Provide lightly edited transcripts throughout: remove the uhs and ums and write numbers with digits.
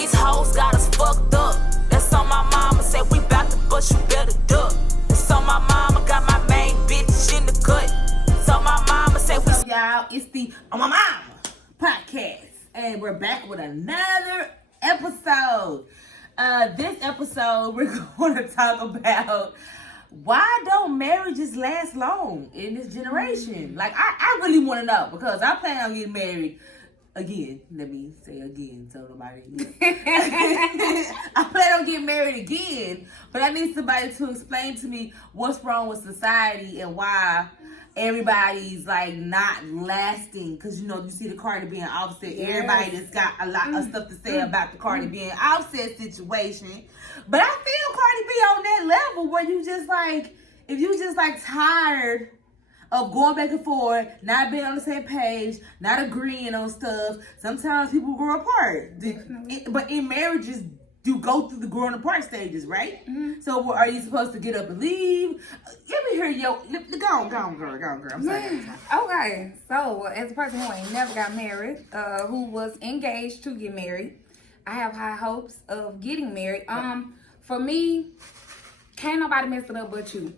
These hoes got us fucked up. That's on my mama, said we bout to bust, you better duck. That's on my mama, got my main bitch in the cut. So my mama said we... What's up, y'all? It's the On My Mama podcast. And we're back with another episode. This episode, we're going to talk about why don't marriages last long in this generation? Like, I really want to know, because I plan on getting married again. Let me say again, so nobody... I plan on getting married again, but I need somebody to explain to me what's wrong with society and why everybody's like not lasting. Because you see the Cardi B and Offset. Yes. Everybody just got a lot of stuff to say about the Cardi B and Offset situation. But I feel Cardi B on that level where you just like, if you just like tired of going back and forth, not being on the same page, not agreeing on stuff, sometimes people grow apart. But in marriages, you go through the growing apart stages, right? Mm-hmm. So are you supposed to get up and leave? Let me hear go on, girl. I'm sorry. Okay, so as a person who ain't never got married, who was engaged to get married, I have high hopes of getting married. For me, can't nobody mess it up but you.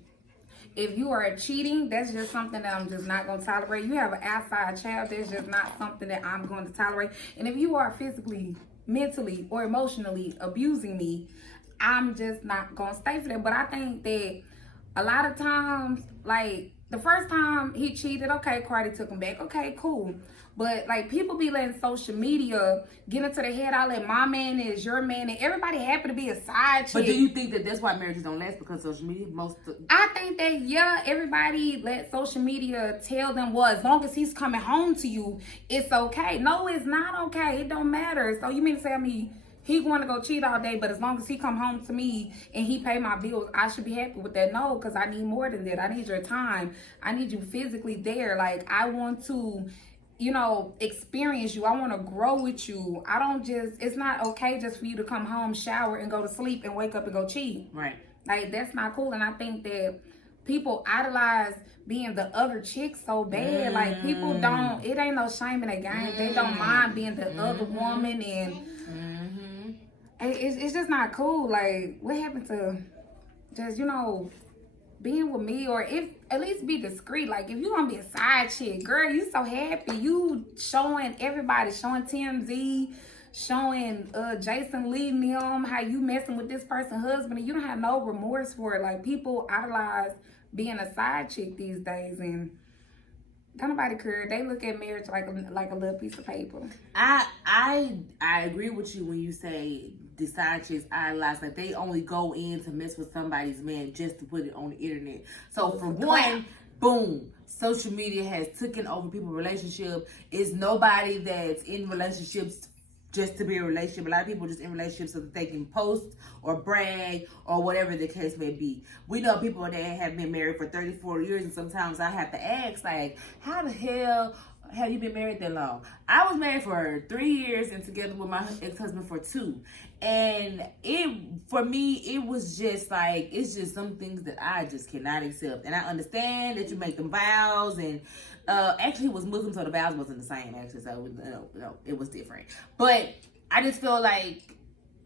If you are cheating, that's just something that I'm just not going to tolerate. You have an outside child, that's just not something that I'm going to tolerate. And if you are physically, mentally, or emotionally abusing me, I'm just not going to stay for that. But I think that a lot of times, like, the first time he cheated, okay, Cardi took him back. Okay, cool. But, like, people be letting social media get into their head. All that my man is your man, and everybody happen to be a side chick. But do you think that that's why marriages don't last, because social media? I think that, yeah, everybody let social media tell them, well, as long as he's coming home to you, it's okay. No, it's not okay. It don't matter. So you mean to tell me he want to go cheat all day, but as long as he come home to me and he pay my bills, I should be happy with that? No, because I need more than that. I need your time. I need you physically there. Like, I want to, experience you. I want to grow with you. It's not okay just for you to come home, shower, and go to sleep and wake up and go cheat. Right. Like, that's not cool. And I think that people idolize being the other chick so bad. Like, people don't, it ain't no shame in the game. They don't mind being the other woman, and it's just not cool. Like, what happened to just, being with me, or if at least be discreet. Like, if you gonna be a side chick, girl, you so happy, you showing everybody, showing TMZ, showing Jason Lee and them how you messing with this person's husband, and you don't have no remorse for it. Like, people idolize being a side chick these days, and don't nobody care. They look at marriage like a little piece of paper. I agree with you when you say the side chicks idolize, like they only go in to mess with somebody's man just to put it on the internet. So for one, boom, social media has taken over people's relationship. It's nobody that's in relationships just to be in a relationship. A lot of people just in relationships so that they can post or brag or whatever the case may be. We know people that have been married for 34 years, and sometimes I have to ask, like, how the hell have you been married that long? I was married for 3 years and together with my ex-husband for 2. And for me, it was just like, it's just some things that I just cannot accept. And I understand that you make them vows, and actually he was Muslim, so the vows wasn't the same, actually, so it was different. But I just feel like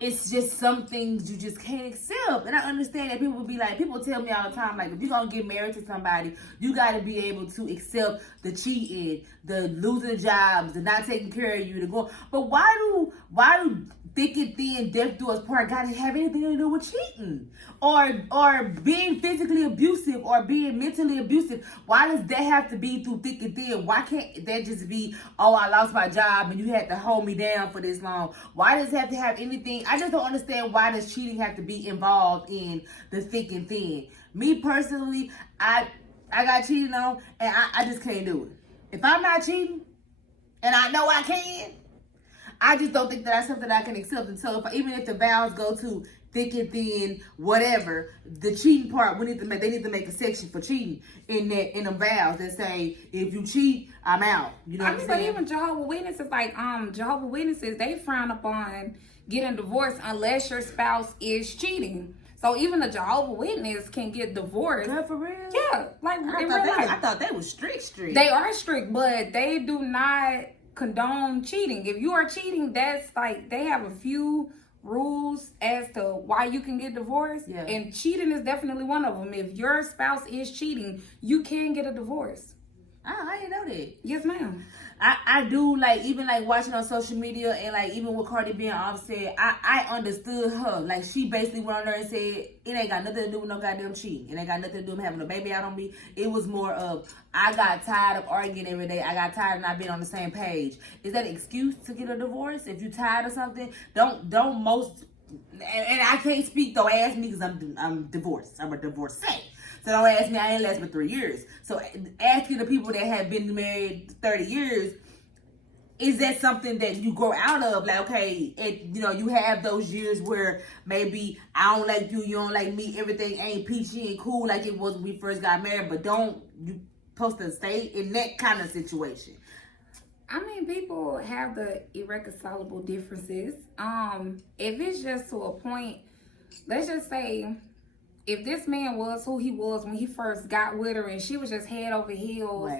it's just some things you just can't accept. And I understand that people be like, people tell me all the time, like, if you're gonna get married to somebody, you gotta be able to accept the cheating, the losing jobs, the not taking care of you, the going. But why do thick and thin, death do us part gotta have anything to do with cheating or being physically abusive or being mentally abusive? Why does that have to be through thick and thin? Why can't that just be, oh, I lost my job and you had to hold me down for this long? Why does it have to have anything? I just don't understand, why does cheating have to be involved in the thick and thin? Me personally, I got cheated on, and I just can't do it. If I'm not cheating and I know I can, I just don't think that that's something I can accept. And so even if the vows go to thick and thin, whatever, the cheating part, they need to make a section for cheating in the vows that say, if you cheat, I'm out. You know what I'm saying? But even Jehovah's Witnesses, Jehovah's Witnesses, they frown upon getting divorced unless your spouse is cheating. So even a Jehovah's Witness can get divorced. Girl, for real? Yeah, like in real life. I thought they were strict. They are strict, but they do not condone cheating. If you are cheating, that's like they have a few rules as to why you can get divorced, and cheating is definitely one of them. If your spouse is cheating, you can get a divorce. Oh, I didn't know that. Yes, ma'am. I do, like, even like watching on social media, and like even with Cardi B and Offset, I understood her. Like, she basically went on there and said it ain't got nothing to do with no goddamn cheating. It ain't got nothing to do with having a baby out on me. It was more of, I got tired of arguing every day. I got tired of not being on the same page. Is that an excuse to get a divorce? If you tired of something, don't most. And I can't speak, though. Ask me, because I'm divorced. I'm a divorcee. So don't ask me, I ain't last but 3 years. So asking the people that have been married 30 years, is that something that you grow out of? Like, okay, you have those years where maybe I don't like you, you don't like me, everything ain't peachy and cool like it was when we first got married, but don't you supposed to stay in that kind of situation? I mean, people have the irreconcilable differences. If it's just to a point, let's just say, if this man was who he was when he first got with her and she was just head over heels,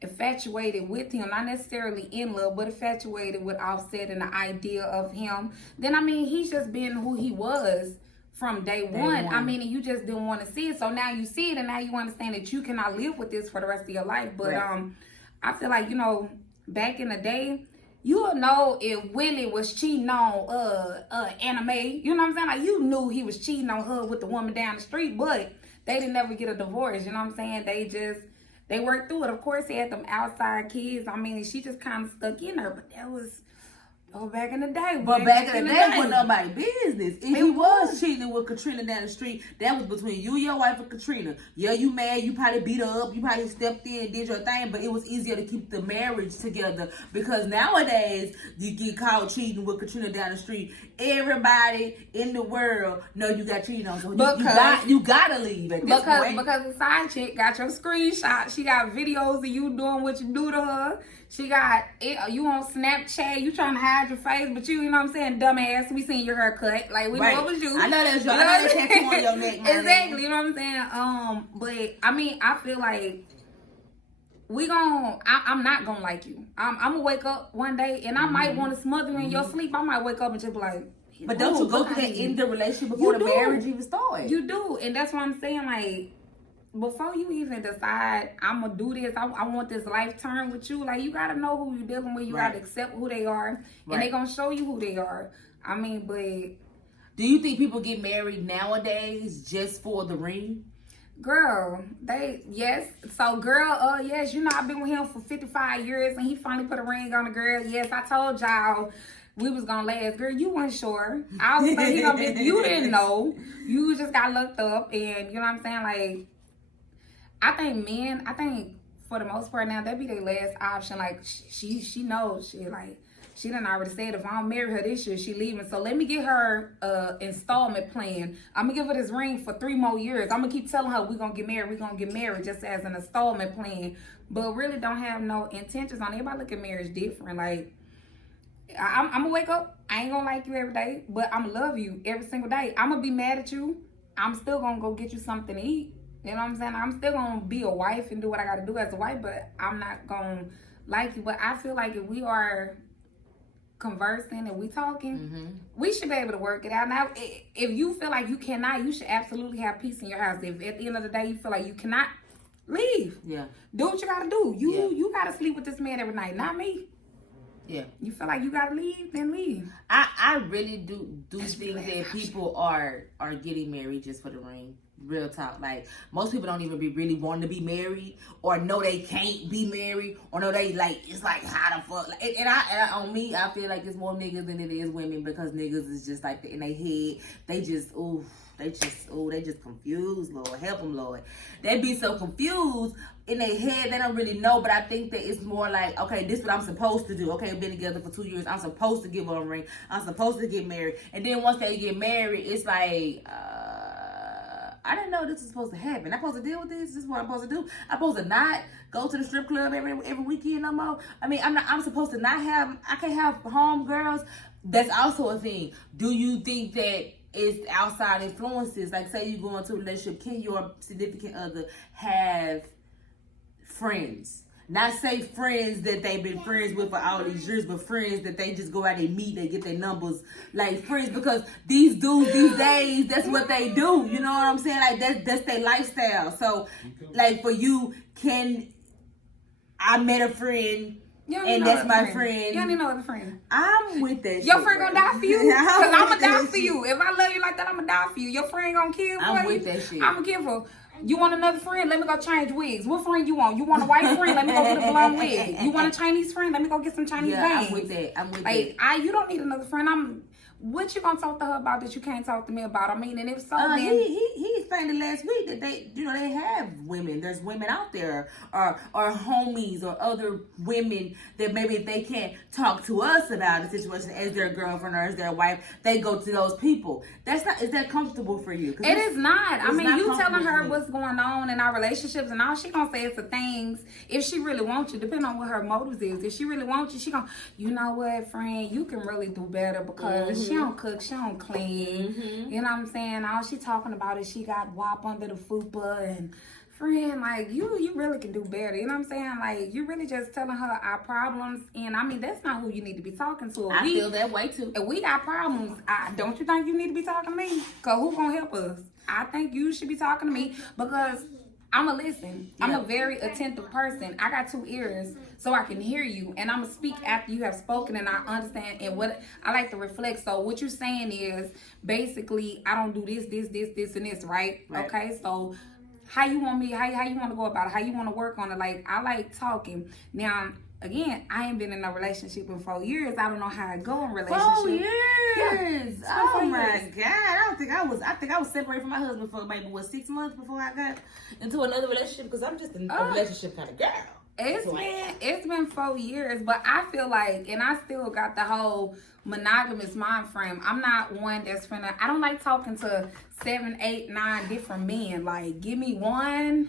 infatuated with him, not necessarily in love, but infatuated with Offset and the idea of him, then I mean, he's just been who he was from day one. I mean, and you just didn't want to see it. So now you see it, and now you understand that you cannot live with this for the rest of your life. But I feel like, back in the day, you'll know if Willie was cheating on Anime. You know what I'm saying? Like, you knew he was cheating on her with the woman down the street, but they didn't ever get a divorce. You know what I'm saying? They worked through it. Of course, he had them outside kids. I mean, she just kind of stuck in her, but that was back in the day. But back in the day, wasn't nobody's business. If he was cheating with Katrina down the street, that was between you and your wife and Katrina. Yeah, you mad, you probably beat her up, you probably stepped in and did your thing, but it was easier to keep the marriage together, because nowadays, you get caught cheating with Katrina down the street, everybody in the world know you got cheated on, so you gotta leave at this point. Because the side chick got your screenshot, she got videos of you doing what you do to her. She got you on Snapchat, you trying to hide your face, but you know what I'm saying, dumbass, we seen your haircut. Like, we know it was you. I know that's you. I know that tattoo on your neck. Exactly, you know what I'm saying? But I mean, I feel like I'm not gonna like you. I'm gonna wake up one day and I might want to smother you in your sleep. I might wake up and just be like, but don't you go through that in the relationship before the marriage even started? You do, and that's what I'm saying, like, before you even decide, I'm going to do this, I want this life turn with you, like, you got to know who you're dealing with. You got to accept who they are. And they're going to show you who they are. I mean, but do you think people get married nowadays just for the ring? Girl, yes. So, girl, yes, I've been with him for 55 years, and he finally put a ring on the girl. Yes, I told y'all we was gonna last. Girl, you weren't sure. I was like, you didn't know. You just got looked up, and you know what I'm saying? Like, I think for the most part now, that be their last option. Like, she knows, she done already said, if I don't marry her this year, she leaving. So let me get her installment plan. I'm gonna give her this ring for 3 more years. I'm gonna keep telling her we're gonna get married just as an installment plan. But really don't have no intentions on it. Everybody look at marriage different. Like, I'm gonna wake up, I ain't gonna like you every day, but I'm gonna love you every single day. I'm gonna be mad at you. I'm still gonna go get you something to eat. You know what I'm saying? I'm still gonna be a wife and do what I gotta do as a wife, but I'm not gonna like you. But I feel like if we are conversing and we talking, we should be able to work it out. Now, if you feel like you cannot, you should absolutely have peace in your house. If at the end of the day you feel like you cannot, leave. Yeah. Do what you gotta do. You gotta sleep with this man every night, not me. Yeah. You feel like you gotta leave, then leave. I really do think that people are getting married just for the ring. Real talk. Like, most people don't even be really wanting to be married, or know they can't be married, or know they, like, it's like, how the fuck? Like, and I on me, I feel like it's more niggas than it is women, because niggas is just like in their head, they just confused. Lord help them, Lord. They be so confused in their head, they don't really know. But I think that it's more like, okay, this is what I'm supposed to do. Okay, I've been together for 2 years, I'm supposed to give her a ring, I'm supposed to get married. And then once they get married, it's like, I didn't know this was supposed to happen. I'm supposed to deal with this. This is what I'm supposed to do. I'm supposed to not go to the strip club every weekend no more. I mean, I'm supposed to not have, I can't have home girls. That's also a thing. Do you think that it's outside influences? Like, say you go into a relationship, can your significant other have friends? Not say friends that they've been friends with for all these years, but friends that they just go out and meet, they get their numbers, like friends, because these dudes these days, that's what they do. You know what I'm saying? Like that's their lifestyle. So, like for you, I met a friend. And that's my friend. You don't need no other friend. I'm with that. Your friend gonna die for you? Because I'm gonna die for you. If I love you like that, I'm gonna die for you. Your friend gonna kill for you? I'm with that shit. I'm gonna kill for. You want another friend? Let me go change wigs. What friend you want? You want a white friend? Let me go get a blonde wig. You want a Chinese friend? Let me go get some Chinese bangs. I'm with that. I'm with like, that. You don't need another friend. What you gonna talk to her about that you can't talk to me about? I mean, and if so, then he explained last week that they have women. There's women out there, or homies, or other women that maybe if they can't talk to us about the situation as their girlfriend or as their wife, they go to those people. Is that comfortable for you? It is not. I mean, you telling her what's going on in our relationships and all she gonna say is the things. If she really wants you, depending on what her motives is. If she really wants you, she gonna, you know what, friend, you can really do better because she don't cook, she don't clean. You know what I'm saying? All she talking about is she got WAP under the fupa, and friend, like you really can do better. You know what I'm saying? Like you really just telling her our problems, and I mean that's not who you need to be talking to. I feel that way too. If we got problems, don't you think you need to be talking to me? Cause who gonna help us? I think you should be talking to me because I'ma listen. I'm a very attentive person. I got 2 ears so I can hear you, and I'ma speak after you have spoken, and I understand and what I like to reflect. So what you're saying is basically I don't do this, and this, right? Okay, so how you want me? How you want to go about it? How you want to work on it? Like I like talking. Now again, I ain't been in a relationship in 4 years. I don't know how it go in relationship. 4 years. Yeah. Oh my God. I think I was separated from my husband for maybe 6 months before I got into another relationship, because I'm just a relationship kind of girl. It's been 4 years, but I feel like, and I still got the whole monogamous mind frame. I'm not one that's finna. I don't like talking to 7, 8, 9 different men. Like, give me one.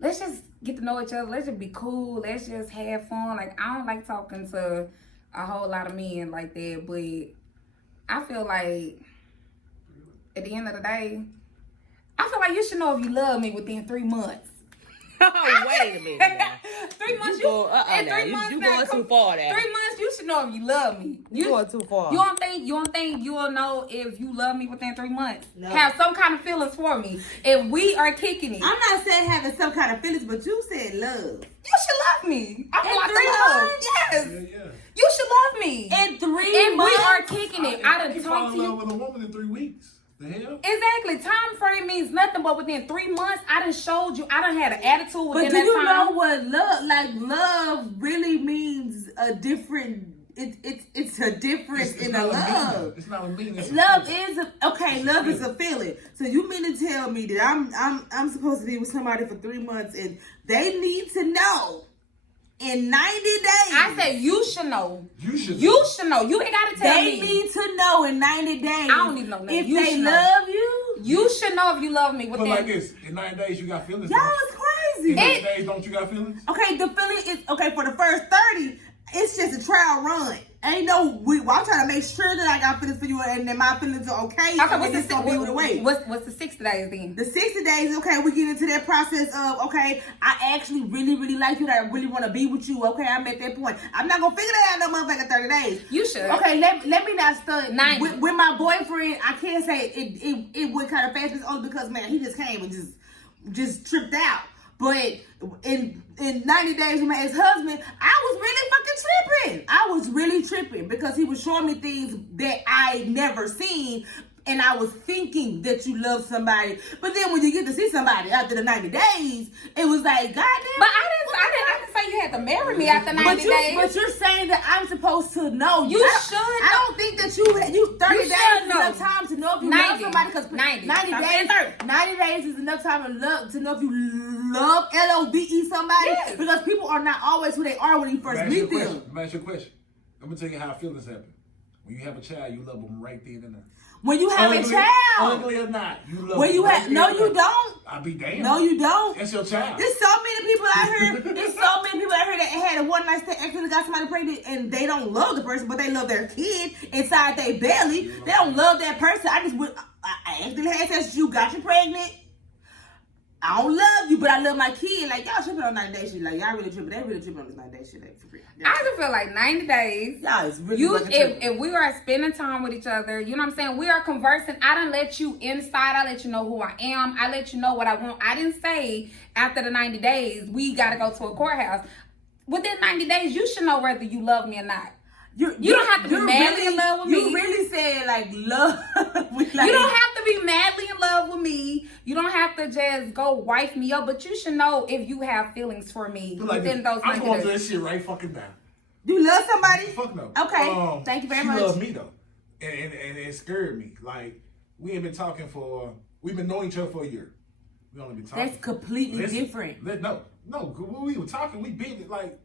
Let's just get to know each other. Let's just be cool. Let's just have fun. Like, I don't like talking to a whole lot of men like that. But I feel like at the end of the day, I feel like you should know if you love me within 3 months. Oh, wait a minute now. 3 months, you going too far there. 3 months, you should know if you love me. You going too far. You don't think you'll know if you love me within 3 months? No. Have some kind of feelings for me. If we are kicking it. I'm not saying having some kind of feelings, but you said love. You should love me. I'm in 3 months? Yes. Yeah. You should love me. In 3 months? If we are kicking it, I done fall talked in to love you. with a woman in 3 weeks. The hell? Exactly. Time frame means nothing, but within 3 months, I done showed you. I done had an attitude within that time. But do you know what love really means? A different. It's a difference in the love. It's not a meaning. Love is love is a feeling. So you mean to tell me that I'm supposed to be with somebody for 3 months and they need to know in 90 days? I said you should know. You should know. You ain't gotta tell me. They need to know in 90 days. I don't need to know that. If You they should know. love you. You should know if you love me But within. like this, in 9 days you got feelings. Y'all don't is you? crazy. In 9 days, don't you got feelings? Okay, the feeling is for the first 30. It's just a trial run. I'm trying to make sure that I got feelings for you and that my feelings are okay. Okay, what's the 60 days then? The 60 days, okay, we get into that process of, okay, I actually really, really like you. I really want to be with you. Okay, I'm at that point. I'm not going to figure that out no motherfucking 30 days. You should. Okay, let me not stunt. 90. With my boyfriend, I can't say it went kind of fast. It's only because, man, he just came and just tripped out. But in 90 days with my ex-husband, I was really fucking tripping. I was really tripping because he was showing me things that I never seen. And I was thinking that you love somebody. But then when you get to see somebody after the 90 days, it was like, goddamn. But I didn't say you had to marry me after 90 days. But you're saying that I'm supposed to know. You should. I don't think that you 30 you days is know. enough time to know if you 90. love somebody. Because 90 days is enough time to know if you love LOVE somebody. Yes. Because people are not always who they are when you first meet them. Let me ask you a question. I'm going to tell you how feelings happen. When you have a child, you love them right then and there. When you have a child. Ugly or not, you love When you them right have, no, then you and there. don't. I'll be damned. No, you don't. That's your child. There's so many people out here. That had a one night stand, actually got somebody pregnant, and they don't love the person, but they love their kid inside their belly. They don't love that person. I actually had sex with you, got you pregnant. I don't love you, but I love my kid. Like, y'all tripping on 90 day shit. Like, y'all really tripping. They really tripping on this 90 day shit. Like, for real. I just feel like 90 days. Y'all is really fucking tripping. If we are spending time with each other, you know what I'm saying? We are conversing. I done let you inside. I let you know who I am. I let you know what I want. I didn't say after the 90 days, we got to go to a courthourhouse. Within 90 days, you should know whether you love me or not. You don't have to be madly in love with me. You really said like love. Like, you don't have to be madly in love with me. You don't have to just go wife me up. But you should know if you have feelings for me within those 90 I'm going days. to that shit right fucking now. You love somebody? Fuck no. Okay. Thank you very much. She loved me though, and it scared me. Like we ain't been talking we've been knowing each other for a year. We only been talking. That's completely different. No. When we were talking, we been like,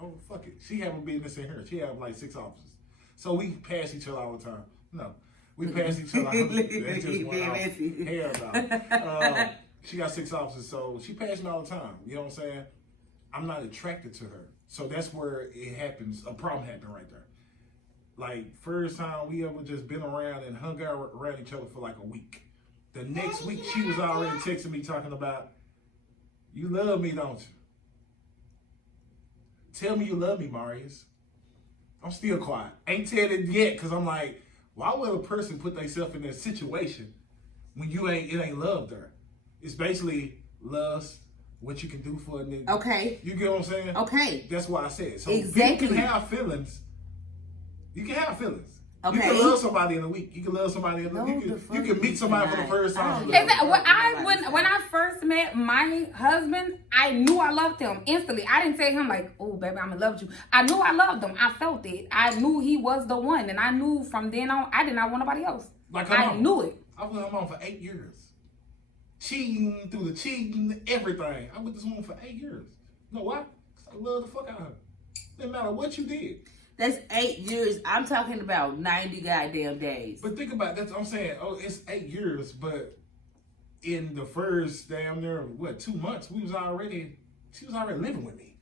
oh fuck it. She have a business in here. She have like 6 offices, so we pass each other all the time. No, we pass each other. That's just one office. Hell no. She got 6 offices, so she passed me all the time. You know what I'm saying? I'm not attracted to her. So that's where it happens. A problem happened right there. Like, first time we ever just been around and hung out around each other for like a week. The next week, she was already texting me talking about, you love me, don't you? Tell me you love me, Marius. I'm still quiet. Ain't said it yet, because I'm like, why would a person put themselves in that situation when it ain't love there? It's basically lust. What you can do for a nigga. Okay. You get what I'm saying? Okay. That's why I said. So exactly. You can have feelings. You can have feelings. Okay. You can love somebody in a week. You can love somebody in a week. You can meet somebody for the first time. When I first met my husband, I knew I loved him instantly. I didn't tell him like, oh baby, I'm in love with you. I knew I loved him. I felt it. I knew he was the one, and I knew from then on I did not want nobody else. Like I knew it. I was with her mom for 8 years. Cheating through the cheating, everything. I'm with this woman for 8 years. You know why? Because I love the fuck out of her. Didn't matter what you did. That's 8 years. I'm talking about 90 goddamn days. But think about it. That's what I'm saying. Oh, it's 8 years, but in the first damn near 2 months, she was already living with me.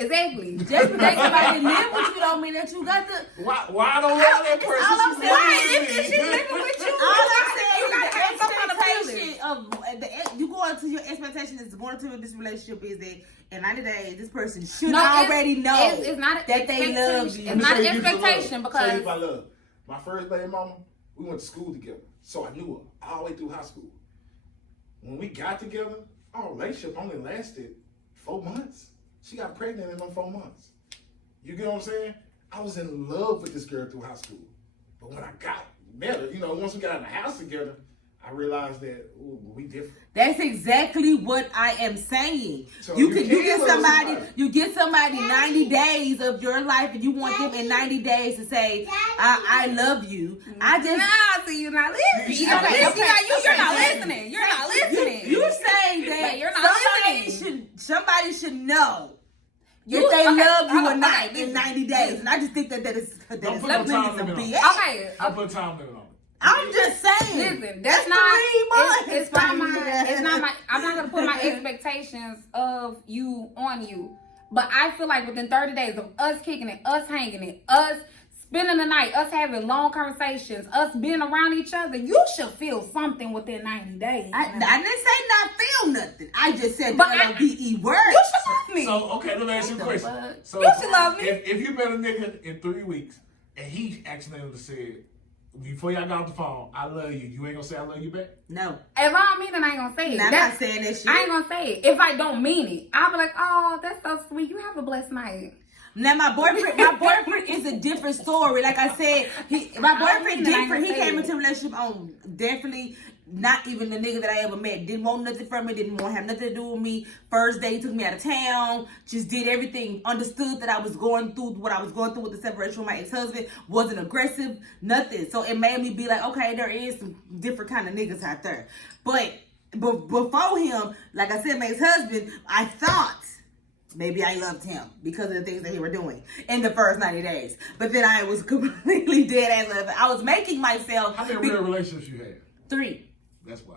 Exactly. Just because somebody live with you don't mean that you got the. Why don't love that person? All I'm saying is she living with you. All I'm saying You is gotta have some kind of expectation of you going to your expectation is going into this relationship is that in 90 days this person should already know it's not that they love you. It's not an expectation because. Tell you about love. My first baby mama, we went to school together, so I knew her all the way through high school. When we got together, our relationship only lasted 4 months. She got pregnant in them 4 months. You get what I'm saying? I was in love with this girl through high school. But when I met her, once we got in the house together, I realized that we different. That's exactly what I am saying. So you get somebody 90 days of your life and you want them in 90 days to say, I love you. So you're not listening. You're not listening. You're not listening. You say that you're not listening. Somebody should know if they love you or not in 90 days. And I just think that is Don't put no time limit on it. Okay. I put time limit on it. I'm just saying. Listen, that's not. It's not my. I'm not gonna put my expectations of you on you. But I feel like within 30 days of us kicking it, us hanging it, us spending the night, us having long conversations, us being around each other, you should feel something within 90 days. I didn't say not feel nothing. I just said the LOVE word. You should love me. So okay, let me ask you a question. So you should love me. If you met a nigga in 3 weeks and he accidentally said, before y'all got off the phone, I love you. You ain't gonna say I love you back? No. If I don't mean it, I ain't gonna say it. I'm not saying that shit. I ain't gonna say it. If I don't mean it, I'll be like, oh, that's so sweet. You have a blessed night. Now my boyfriend is a different story. Like I said, my boyfriend different. He came into a relationship on definitely not even the nigga that I ever met. Didn't want nothing from me. Didn't want to have nothing to do with me. First day he took me out of town. Just did everything. Understood that I was going through what I was going through with the separation from my ex-husband. Wasn't aggressive. Nothing. So it made me be like, okay, there is some different kind of niggas out there. But before him, like I said, my ex-husband, I thought maybe I loved him because of the things that he were doing in the first 90 days. But then I was completely dead at love. I was making myself. How many real relationships you had? 3. That's why.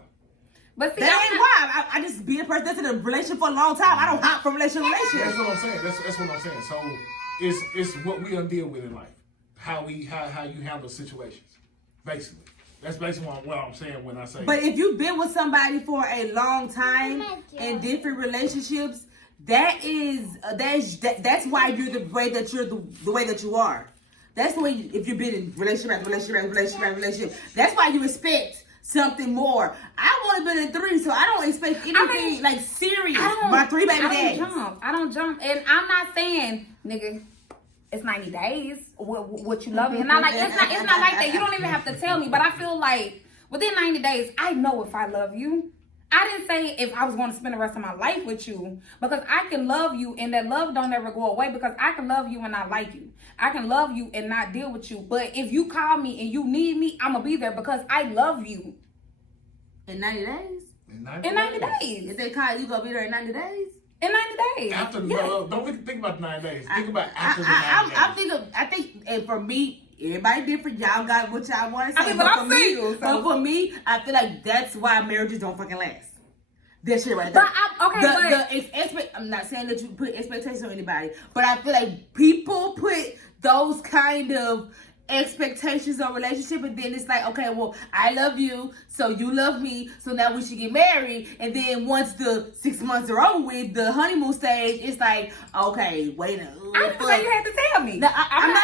But see, that ain't why. I just be a person that's in a relationship for a long time. I don't hop from relationship to relationship. That's what I'm saying. That's what I'm saying. So it's what we deal with in life. How you handle situations, basically. That's basically what I'm saying when I say. But if you've been with somebody for a long time in different relationships, that's why you're the way that you're the way that you are. That's the way if you've been in relationship, that's why you expect something more. I've only been in 3, so I don't expect anything like serious. My 3 baby dads. I don't jump, and I'm not saying, nigga, it's 90 days. What you love me, and I'm like, it's not like that. You don't even have to tell me. But I feel like within 90 days, I know if I love you. I didn't say if I was going to spend the rest of my life with you, because I can love you and that love don't ever go away, because I can love you and not like you. I can love you and not deal with you. But if you call me and you need me, I'm going to be there because I love you. In 90 days? In 90 days. If they call you, going to be there in 90 days? In 90 days. After don't think about the 90 days. Think about after the 90 days. I think, and for me, everybody different. Y'all got what y'all want to say. But I'm single. But for me, I feel like that's why marriages don't fucking last. That shit right But there. I'm not saying that you put expectations on anybody, but I feel like people put those kind of expectations on relationship, and then it's like, okay, well, I love you, so you love me, so now we should get married. And then once the 6 months are over with, the honeymoon stage, it's like, okay, wait a minute. I didn't say you had to tell me. No, I'm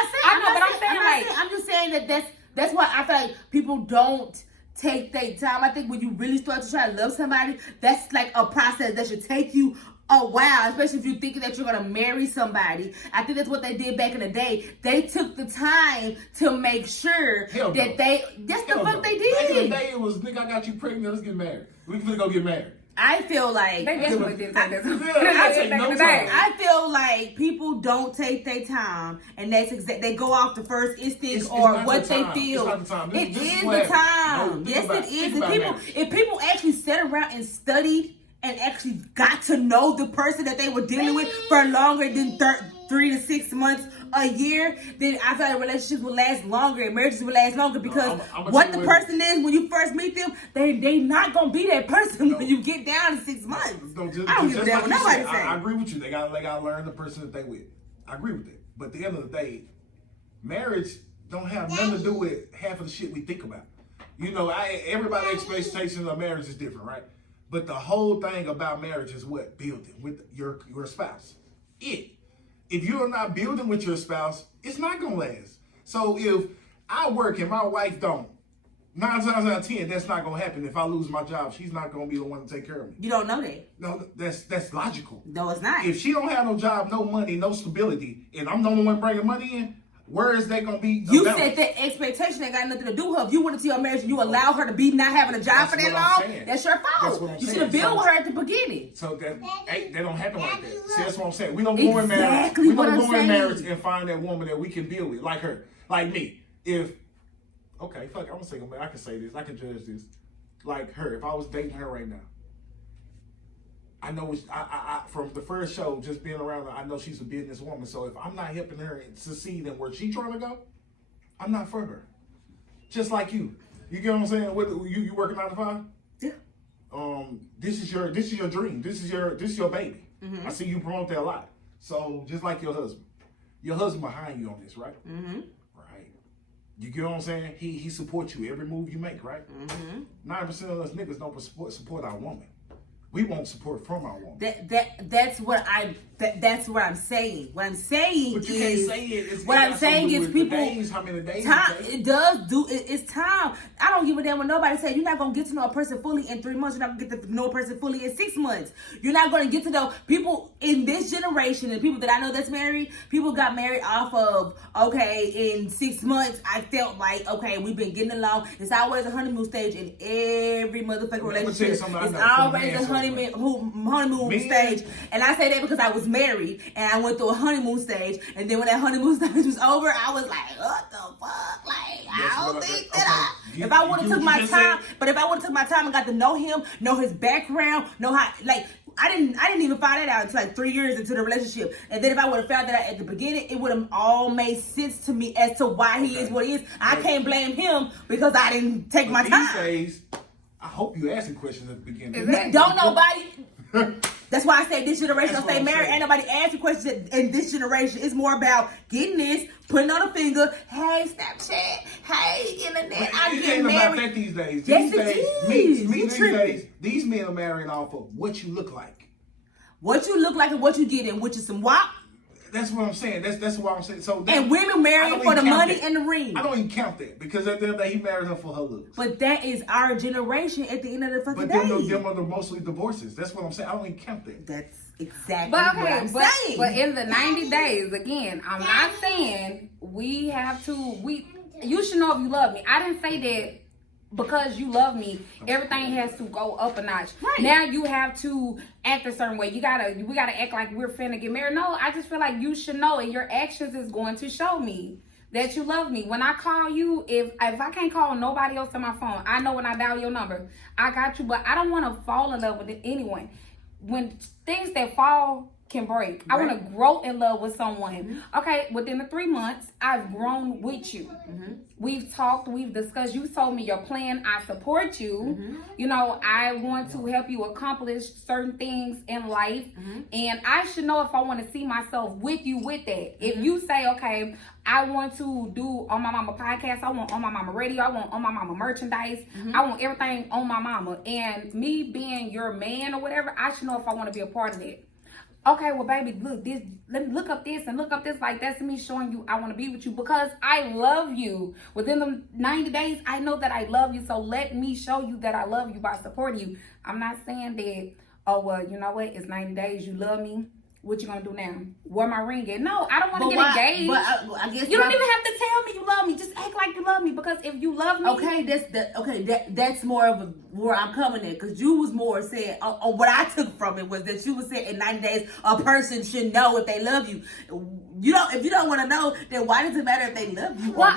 just saying that that's why I feel like people don't take their time. I think when you really start to try to love somebody, that's like a process that should take you a while, especially if you're thinking that you're gonna marry somebody. I think that's what they did back in the day. They took the time to make sure Hell that no. they. That's the fuck they did. Back in the day, it was, nigga, I got you pregnant. Let's get married. We finna go get married. I feel like They definitely did that. I take no time. I feel like people don't take their time, and that's they go off the first instinct It's or not what the they time. feel. It's not the time. It This is is the what time. happened. No, Yes, think about- it is. think And about people, marriage. if people actually sat around and studied and actually got to know the person that they were dealing with for longer than 3 to 6 months, a year, then I feel like relationships will last longer and marriages will last longer, because I'ma what tell the you what- person is when you first meet them, they not gonna be that person when you get down to 6 months. No, I don't give a damn what like you nobody said, say. I agree with you. They gotta learn the person that they with. I agree with that. But at the end of the day, marriage don't have nothing to do with half of the shit we think about. You know, everybody's expectations of marriage is different, right? But the whole thing about marriage is what? Building with your spouse. If you're not building with your spouse, it's not gonna last. So if I work and my wife don't, 9 times out of 10, that's not gonna happen. If I lose my job, she's not gonna be the one to take care of me. You don't know that. No, that's logical. No, it's not. If she don't have no job, no money, no stability, and I'm the only one bringing money in, where is that gonna be? You said that expectation ain't got nothing to do with her. If you went into your marriage and you allow her to be not having a job That's for that what I'm long, saying. that's your That's fault. what I'm You should saying. have built So- with her at the beginning. So that don't happen like that. See, that's what I'm saying. We don't go in marriage. Exactly We what don't I'm go in saying. marriage and find that woman that we can deal with, like her, like me. Okay, fuck, I'm a single man. I can say this. I can judge this. Like her, if I was dating her right now, I know I from the first show, just being around her, I know she's a businesswoman. So if I'm not helping her succeed in where she's trying to go, I'm not for her. Just like you. You get what I'm saying? What, you working 9 to 5? Yeah. This is your dream. This is your baby. I see you promote that a lot. So just like your husband behind you on this, right? Mm-hmm. Right. You get what I'm saying? He supports you every move you make, right? Mm-hmm. 9% of us niggas don't support our woman. We won't support from our woman. That's what I'm saying. What I'm saying But you is, can't say it. what I'm saying is people. How many days? Time, it does do. It's time. I don't give a damn what nobody say. You're not gonna get to know a person fully in 3 months. You're not gonna get to know a person fully in 6 months. You're not gonna get to know people in this generation and people that I know that's married. People got married off of, okay, in 6 months. I felt like, okay, we've been getting along. It's always a honeymoon stage in every motherfucking relationship. It's always a honeymoon stage. And I say that because I was married and I went through a honeymoon stage. And then when that honeymoon stage was over, I was like, what the fuck? Like, I don't think that if I would have took my time, but if I would have took my time and got to know him, know his background, know how, like, I didn't even find that out until like 3 years into the relationship. And then if I would have found that out at the beginning, it would have all made sense to me as to why he is what he is. I can't blame him because I didn't take my time. These days, I hope you asking questions at the beginning. Exactly. Don't nobody. That's why I say this generation That's don't stay what I'm married. saying. Ain't nobody ask you questions in this generation. It's more about getting this, putting on a finger. Hey, Snapchat. Hey, internet. I It get ain't about married. that these days. Yes, These it days, is. me You these tripping. days, these men are marrying off of what you look like. What you look like and what you get in, which is some wop. That's what I'm saying. That's what I'm saying. So And women I marrying don't for the even count money that. and the ring. I don't even count that because at the end of the day, he married her for her looks. But that is our generation at the end of the fucking But day. them are the mostly divorces. That's what I'm saying. I don't even count that. That's exactly But what okay, I'm but, saying. but in the 90 days, again, I'm not saying you should know if you love me. I didn't say that because you love me, everything has to go up a notch. Right. Now you have to act a certain way. We gotta act like we're finna get married. No, I just feel like you should know, and your actions is going to show me that you love me. When I call you, if I can't call nobody else on my phone, I know when I dial your number, I got you. But I don't want to fall in love with anyone. When things that fall can break, I want to grow in love with someone. Okay, within the 3 months, I've grown with you. We've talked, we've discussed. You told me your plan. I support you. You know, I want to help you accomplish certain things in life, and I should know if I want to see myself with you with that. If you say, okay, I want to do On My Mama podcast, I want On My Mama radio, I want On My Mama merchandise, I want everything on my mama, and me being your man or whatever, I should know if I want to be a part of it. Okay, well, baby, look, let me look up this and look up this. Like, that's me showing you I want to be with you because I love you. Within the 90 days, I know that I love you. So let me show you that I love you by supporting you. I'm not saying that, oh, well, you know what? It's 90 days. You love me. What you gonna do now? Where my ring at? No, I don't want to get engaged. But I guess you don't even have to tell me you love me. Just act like you love me, because if you love me, okay, that's more of where I'm coming at, because you was more saying what I took from it was that you was saying in 90 days a person should know if they love you. If you don't want to know, then why does it matter if they love you? Well,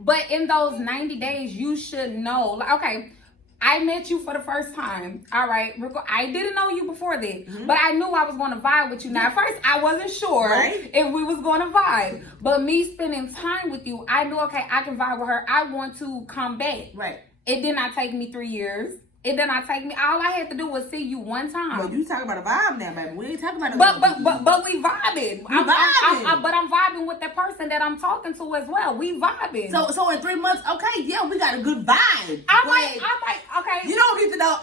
but in those 90 days, you should know. Like, okay, I met you for the first time. All right. I didn't know you before that, but I knew I was going to vibe with you. Now, at first, I wasn't sure if we was going to vibe, but me spending time with you, I knew, okay, I can vibe with her. I want to come back. Right. It did not take me 3 years. It did not take me. All I had to do was see you one time. But you talking about a vibe now, baby. We ain't talking about a But we vibing. But I'm vibing with the person that I'm talking to as well. We vibing. So in 3 months, okay, yeah, we got a good vibe. I might, okay. You don't need to know.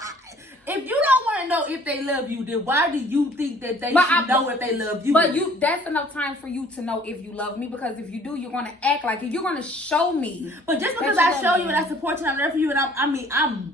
If you don't want to know if they love you, then why do you think that they should know if they love you? But that's enough time for you to know if you love me, because if you do, you're gonna act like it. You're gonna show me. But just because I show you and I support you, I'm there for you, and I'm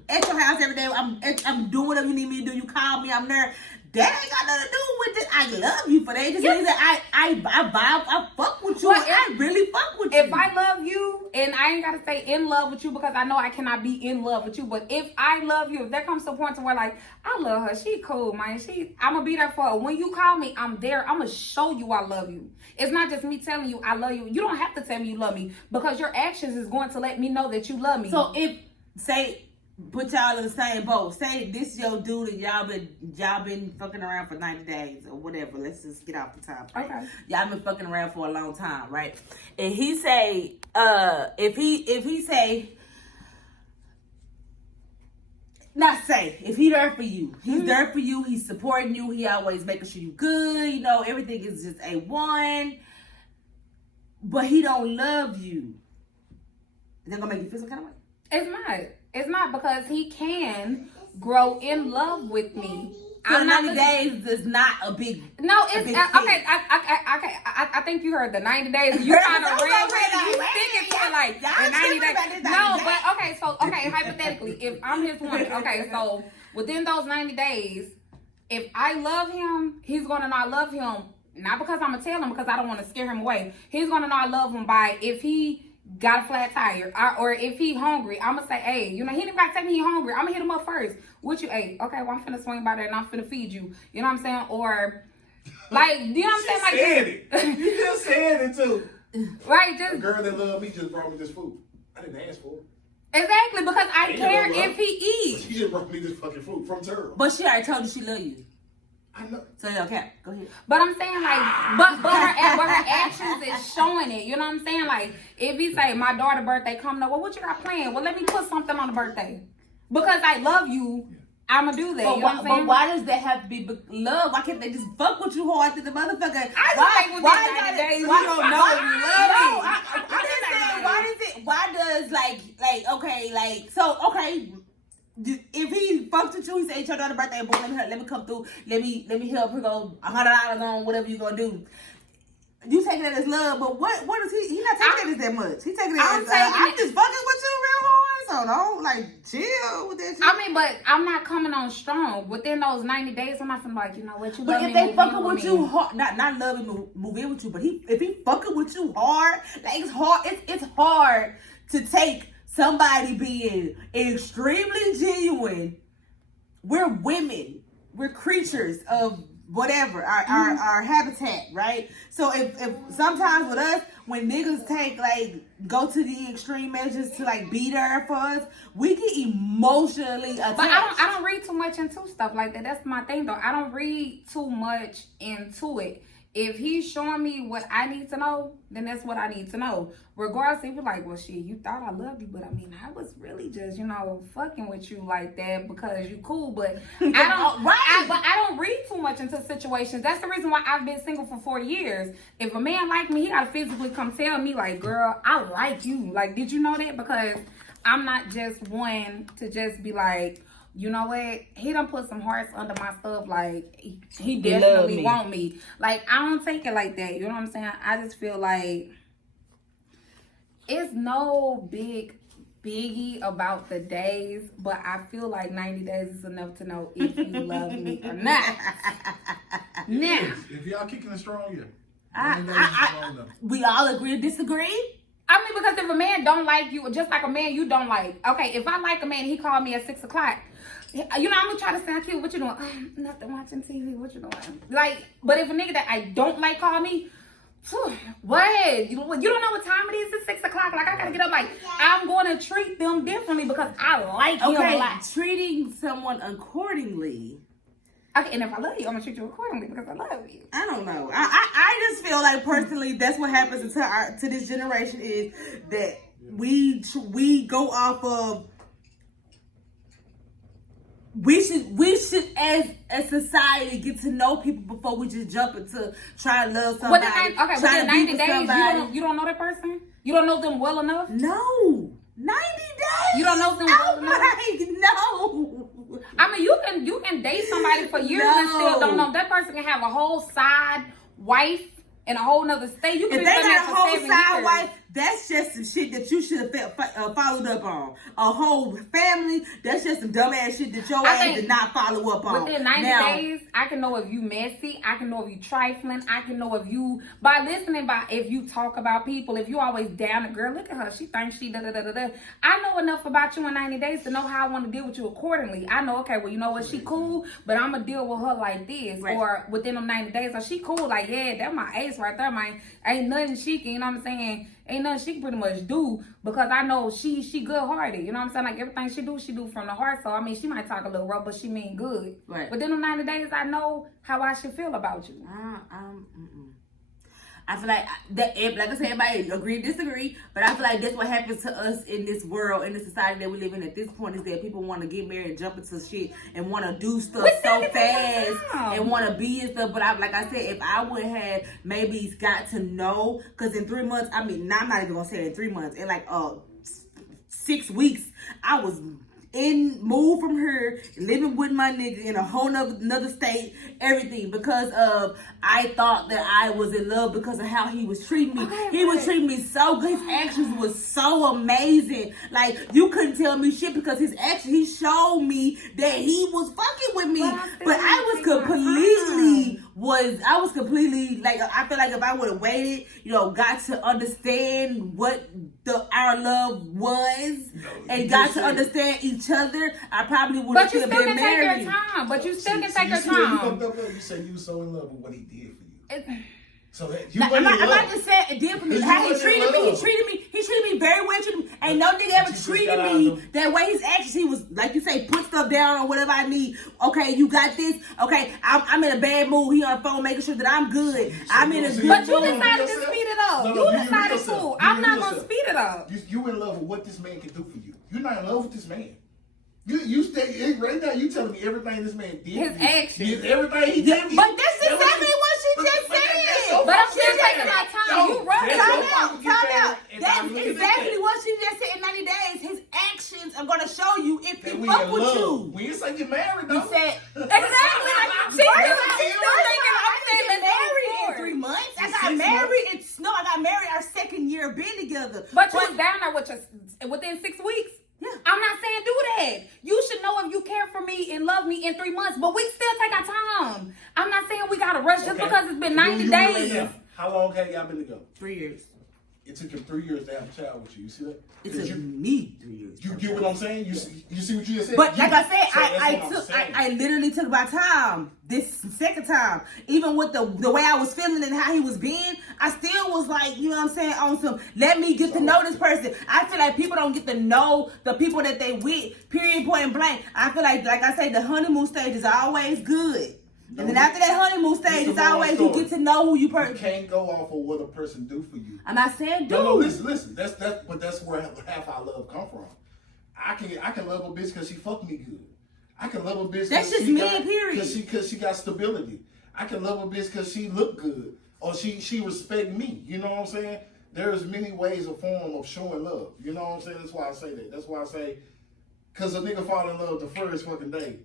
at your house every day. I'm doing whatever you need me to do. You call me, I'm there. That ain't got nothing to do with it. I love you for that. It just means that I vibe, I fuck with you. Well, I really fuck with you. If I love you, and I ain't gotta say in love with you, because I know I cannot be in love with you, but if I love you, if there comes to a point to where, like, I love her, she cool, man, I'm gonna be there for her. When you call me, I'm there. I'm gonna show you I love you. It's not just me telling you I love you. You don't have to tell me you love me, because your actions is going to let me know that you love me. So if, say, put y'all in the same boat. Say this your dude and y'all been fucking around for 90 days or whatever. Let's just get off the top. Right? Okay. Y'all been fucking around for a long time, right? And he say, if he there for you, he's there for you. He's supporting you. He always making sure you good. You know, everything is just A1. But he don't love you. Is that gonna make you feel some kind of way? It's not, because he can grow in love with me. So I'm not 90 days is not a big. No, it's big okay. I think you heard the 90 days. You trying to Okay, ram with wait, you wait, sticking to it like y'all the 90 tripping about days. this No, 90 but okay, hypothetically, if I'm his woman, okay, so within those 90 days, if I love him, he's gonna know I love him. Not because I'm gonna tell him, because I don't want to scare him away. He's gonna know I love him by if he got a flat tire, or if he hungry, I'm gonna say, hey, he didn't got to tell me he hungry. I'm gonna hit him up first. What you ate? Okay, well, I'm finna swing by there and I'm finna feed you. You know what I'm saying? Or like, you know what I'm saying? Like, You just said it too. Right? The girl that loved me just brought me this food. I didn't ask for it. Exactly, because I Ain't care no love. if he eats. She just brought me this fucking food from Turtle. But she already told you she love you. I know. So okay, go ahead. But I'm saying, like, but her actions is showing it. You know what I'm saying? Like, if he say my daughter's birthday coming up, well, what you got planned? Well, let me put something on the birthday, because I love you. I'ma do that. But, You know what I'm saying? but why does that have to be love? Why can't they just fuck with you hard to the motherfucker? I just think with these 90 days, you don't know if you love me. I'm just saying, why does if he fucks with you, he say it's your daughter's birthday, boy, let me come through, let me help her go $100 on whatever you gonna do. You taking that as love, but what is he not taking it as that much. He taking it as I'm just fucking with you real hard, so don't chill with that shit. I mean, but I'm not coming on strong. Within those 90 days, I'm not finna like, you know what, you love But me, if they move fucking in with me. you hard, not loving move in with you, but if he fucking with you hard, like it's hard to take somebody being extremely genuine. We're women. We're creatures of whatever, our habitat, right? So if sometimes with us, when niggas go to the extreme measures to be there for us, we get emotionally attached. But I don't read too much into stuff like that. That's my thing though. I don't read too much into it. If he's showing me what I need to know, then that's what I need to know. Regardless, if you're like, well, shit, you thought I loved you, but I mean, I was really just, fucking with you like that because you cool. But I don't read too much into situations. That's the reason why I've been single for 4 years. If a man like me, he gotta physically come tell me, like, girl, I like you. Like, did you know that? Because I'm not just one to just be like, you know what? He done put some hearts under my stuff. Like, he definitely want me. Like, I don't take it like that. You know what I'm saying? I just feel like it's no biggie about the days, but I feel like 90 days is enough to know if you love me or not. Now, if y'all kicking it strong, yeah. We all agree to disagree? I mean, because if a man don't like you, just like a man you don't like. Okay, if I like a man, he called me at 6 o'clock. I'm gonna try to sound cute. What you doing? Nothing, watching TV. What you doing? But if a nigga that I don't like call me, what? You don't know what time it is? It's 6 o'clock. Like, I gotta get up. Like, I'm gonna treat them differently because I like him a lot. Treating someone accordingly. Okay, and if I love you, I'm gonna treat you accordingly because I love you. I don't know. I just feel like personally, that's what happens to this generation is that we go off of. We should as a society get to know people before we just jump into try to love somebody. Within 90 days, you don't know that person? You don't know them well enough? No. 90 days? You don't know them well enough? No. I mean, you can date somebody for years and still don't know. That person can have a whole side wife in a whole nother state. You can if be they got a whole 7 side years. wife, that's just some shit that you should have followed up on. A whole family, that's just some dumbass shit that your ass did not follow up on. Within 90 days, I can know if you messy. I can know if you trifling. I can know if you, if you talk about people, if you always down a girl, look at her. She thinks she da-da-da-da-da. I know enough about you in 90 days to know how I want to deal with you accordingly. I know, okay, well, you know what? She cool, but I'm going to deal with her like this. Right. Or within them 90 days, she cool. Like, yeah, that's my ace right there, man. Ain't nothing she can, you know what I'm saying? Ain't nothing she can pretty much do because I know she good-hearted. You know what I'm saying? Like, everything she do from the heart. So, I mean, she might talk a little rough, but she mean good. Right. Within them 90 days, I know how I should feel about you. I feel like that, like I said, everybody agree, disagree, but I feel like that's what happens to us in this world, in the society that we live in at this point, is that people want to get married and jump into shit and want to do stuff so fast and want to be and stuff. But like I said, if I would have maybe got to know, because in 3 months, I'm not even gonna say it in 3 months, in 6 weeks, I was moved from her, living with my nigga in a whole nother state, everything, because of I thought that I was in love because of how he was treating me. He was treating me so good. His actions was so amazing. Like, you couldn't tell me shit because his actions, he showed me that he was fucking with me. But I was completely like, I feel like if I would have waited, got to understand what our love was and got to understand each other, I probably would have been married. But you still can take your time. You say you were so in love with what he did for you. So that you I'm not just saying it did for me. How he treated me very well. Ain't no nigga ever treated me that way. His actions, he was, like you say, put stuff down on whatever I need. Okay, you got this. Okay, I'm in a bad mood. He on the phone making sure that I'm good. I'm in a good mood. But you decided to speed it up. You decided to. I'm not going to speed it up. You in love with what this man can do for you. You're not in love with this man. You stay right now. You telling me everything this man did? His actions. Everything he did. But that's exactly what she just said. But I'm still taking my time. You right. Time out. That's exactly what she just said. In 90 days, his actions are gonna show you if he fuck with you. We didn't say get married, though. He said Exactly. She's still thinking I'm saying get let's married go in 3 months. I got 6 married. I got married our second year of being together. But you was down there with within 6 weeks. Yeah. I'm not saying do that. You should know if you care for me and love me in 3 months, but we still take our time. I'm not saying we gotta rush just because it's been 90 days. How long have y'all been together? 3 years. It took him 3 years to have a child with you. You see that? It took me 3 years. You get what I'm saying? You see what you just said? But like I said, So that's what I'm saying. I literally took my time this second time. Even with the way I was feeling and how he was being, I still was like, you know what I'm saying, on some, let me get to know this person. I feel like people don't get to know the people that they with, period, point blank. I feel like I say, the honeymoon stage is always good. And then after that honeymoon stage, it's always you get to know who you You can't go off of what a person do for you. I'm not saying do. No, listen. That's where half our love come from. I can love a bitch because she fucked me good. I can love a bitch. That's just men, period. Because she got stability. I can love a bitch because she look good or she respect me. You know what I'm saying? There's many ways or form of showing love. You know what I'm saying? That's why I say that. That's why I say, because a nigga fall in love the first fucking day,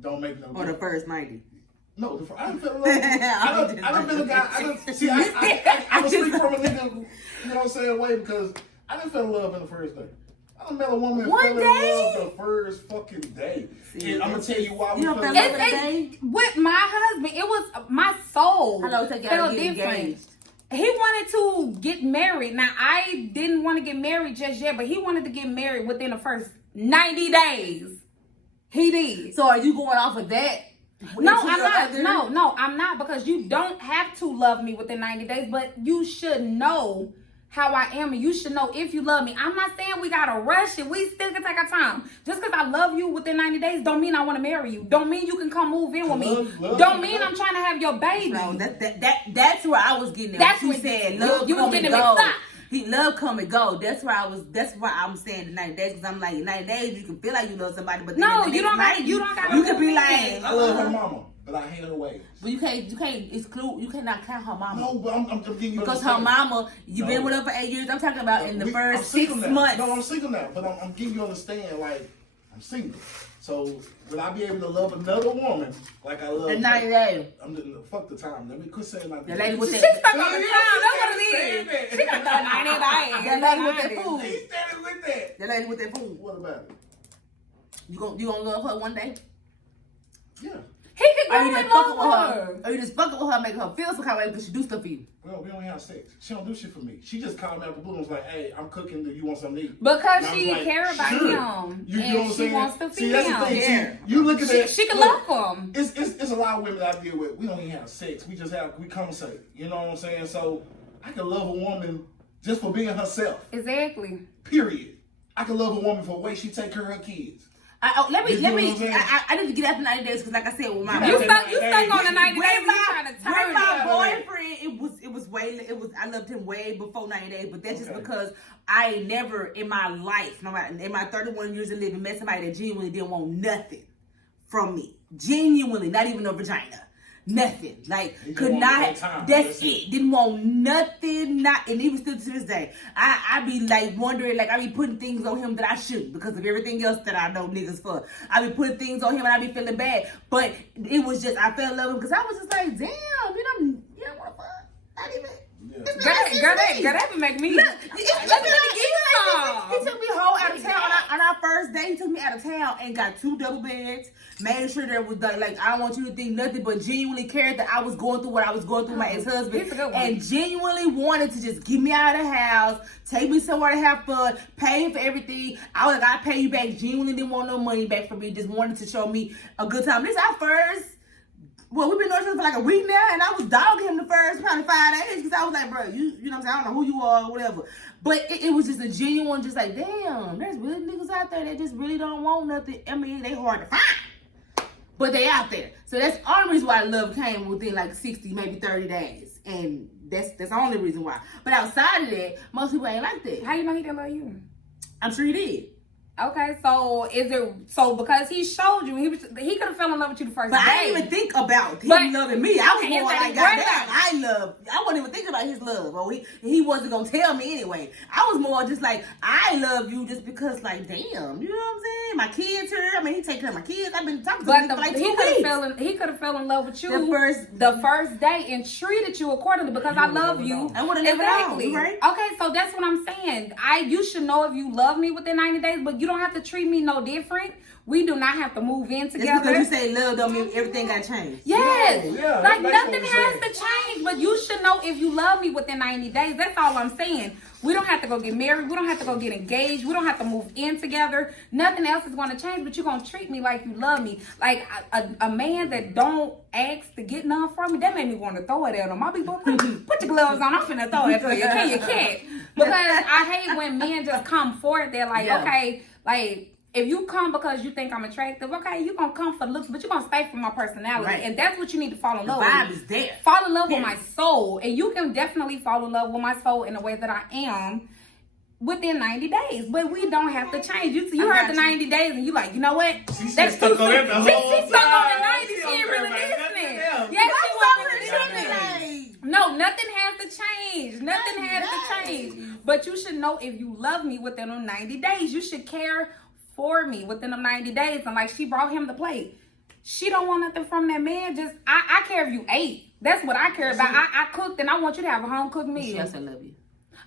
don't make no. Or the first 90. No, I don't feel like I don't feel a guy. I don't speak from a nigga, you know what I'm saying, way because I didn't feel in love in the first day. I done met a woman and fell in love the first fucking day. See, and I'm gonna tell you why we fell in love that day. With my husband, it was my soul. Hello, take felt different. Engaged. He wanted to get married. Now I didn't want to get married just yet, but he wanted to get married within the first 90 days. He did. So are you going off of that? No, I'm not. No, I'm not, because you don't have to love me within 90 days, but you should know how I am, and you should know if you love me. I'm not saying we gotta rush it. We still can take our time. Just because I love you within 90 days don't mean I want to marry you. Don't mean you can come move in with me. Don't mean I'm trying to have your baby. No, that's where I was getting at. That's what she said. Love you was come getting and go. He love come and go. That's why I'm saying the 90 days, because I'm like, in 90 days you can feel like you love somebody, but then no, you don't got you can be like, I love her mama, but I hate her ways. But you can't exclude, you cannot count her mama. No, but I'm giving you because her mama, you've been with her for 8 years. I'm talking about in the first 6 months. No, I'm single now, but I'm giving you understand, like, I'm single. So will I be able to love another woman like I love in 90 days? Fuck the time. Let me quit saying that. The lady with that. She's stuck on the time. That's what it is. She got 90 days. That lady with that food. He's standing with that. That lady with that food. What about it? You gonna love her one day? Yeah. He could go and love her. Or you just fucking with her, make her feel some kind of way because she do stuff for you. Well, we don't have sex. She don't do shit for me. She just called me out the blue and was like, "Hey, I'm cooking. Do you want something to eat?" Because she care about him. You know what I'm saying? Wants to See, that's the thing. Yeah. See, you look at that. She can love him. It's a lot of women that I deal with. We don't even have sex. We conversate. You know what I'm saying? So I can love a woman just for being herself. Exactly. Period. I can love a woman for the way she take care of her kids. Let me. I need to get after 90 days because, like I said, with my you stuck on the 90 days. Trying to turn with my boyfriend, it was. I loved him way before 90 days, but that's just because I never in my life, in my 31 years of living, met somebody that genuinely didn't want nothing from me. Genuinely, not even a vagina. Nothing. Like, could not. That's it. Didn't want nothing. And even still to this day, I be like wondering, like I be putting things on him that I shouldn't because of everything else that I know niggas for. I be putting things on him and I be feeling bad. But it was just, I fell in love with him because I was just like, damn, you don't want to fuck. Not even. Girl, that would make me. Look, he took me whole out of town on our first date. He took me out of town and got 2 double beds. Made sure there was like I don't want you to think nothing, but genuinely cared that I was going through what I was going through with my ex-husband, and genuinely wanted to just get me out of the house, take me somewhere to have fun, pay for everything. I was like, I pay you back. Genuinely didn't want no money back from me. Just wanted to show me a good time. This is our first. Well, we've been knowing each other for like a week now, and I was dogging him the first probably 5 days because I was like, bro, you know what I'm saying? I don't know who you are or whatever. But it was just a genuine, just like, damn, there's really niggas out there that just really don't want nothing. I mean, they hard to find, but they out there. So that's the only reason why love came within like 60, maybe 30 days. And that's the only reason why. But outside of that, most people ain't like that. How you know he didn't love you? I'm sure he did. Okay, so because he showed you, he could have fell in love with you the first But day. I didn't even think about him loving me. I was more like, goddamn, I wasn't even thinking about his love. Or he wasn't gonna tell me anyway. I was more just like, I love you just because, like, damn, you know what I'm saying? My kids here. I mean, he take care of my kids. I've been talking to him for like 2 weeks. He could have fell in love with you the first day and treated you accordingly because I love you. I would have never known, right? Okay, so that's what I'm saying. You should know if you love me within 90 days, but you don't have to treat me no different. We do not have to move in together. It's because you say love don't mean everything got changed. Yes. Yeah, like nothing has to change, but you should know if you love me within 90 days. That's all I'm saying. We don't have to go get married. We don't have to go get engaged. We don't have to move in together. Nothing else is going to change, but you're going to treat me like you love me. Like a man that don't ask to get none from me, that made me want to throw it at him. I'll be like, put your gloves on. I'm finna throw it to you. Can you can't? Because I hate when men just come forward. They're like, okay, like, if you come because you think I'm attractive, okay, you're going to come for looks, but you're going to stay for my personality. Right. And that's what you need to fall in love with. The vibe is there. Fall in love with my soul. And you can definitely fall in love with my soul in the way that I am within 90 days. But we don't have to change. You heard the 90 days and you like, you know what? That's too soon. She's stuck on the 90. She ain't really listening. Yes, she wasn't listening. No, nothing has to change. Nothing has to change. But you should know if you love me within them 90 days. You should care for me within them 90 days. And like, she brought him the plate. She don't want nothing from that man. Just I care if you ate. That's what I care about. I cooked and I want you to have a home cooked meal. She also love you.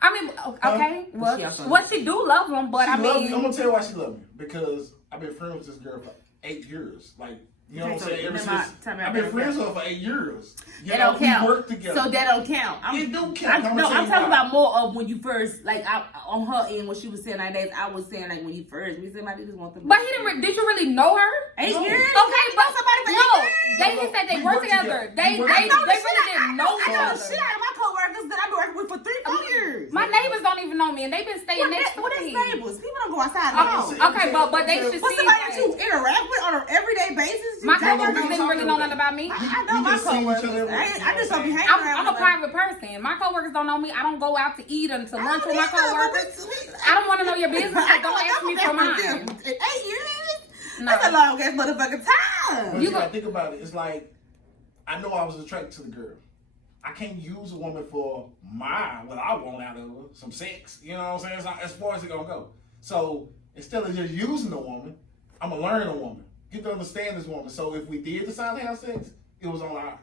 I mean, okay. Well, she do love him, but I mean, I'm gonna tell you why she love me. Because I've been friends with this girl for 8 years. Like, you know what I'm saying? Ever since I've been friends with her for 8 years. That don't count. We work together. So that don't count. It don't count. I'm talking about more of when you first, like, on her end, when she was saying 9 days, I was saying, like, when you first, we said, I just want them. But he didn't. Did you really know her? 8 years? Okay, but somebody for 8 years? He said they worked together. They really didn't know each other. I know other. shit out of my coworkers that I've been working with for 3-4 years. My neighbors don't even know me, and they've been staying next to me. What is neighbors? People don't go outside. Okay, but they should see. What's somebody that you interact with on an everyday basis? My coworkers didn't really know nothing about me. I know my coworkers. I just don't be hanging around. I'm a private person. My coworkers don't know me. I don't go out to eat or to lunch with my coworkers. I don't want to know your business. So don't ask me for mine. 8 years? No. That's a long ass motherfucking time. You gotta think about it. It's like, I know I was attracted to the girl. I can't use a woman for what I want out of her, some sex. You know what I'm saying? It's not as far as it's gonna go. So instead of just using a woman, I'm gonna learn a woman, get to understand this woman. So if we did decide to have sex, it was on our,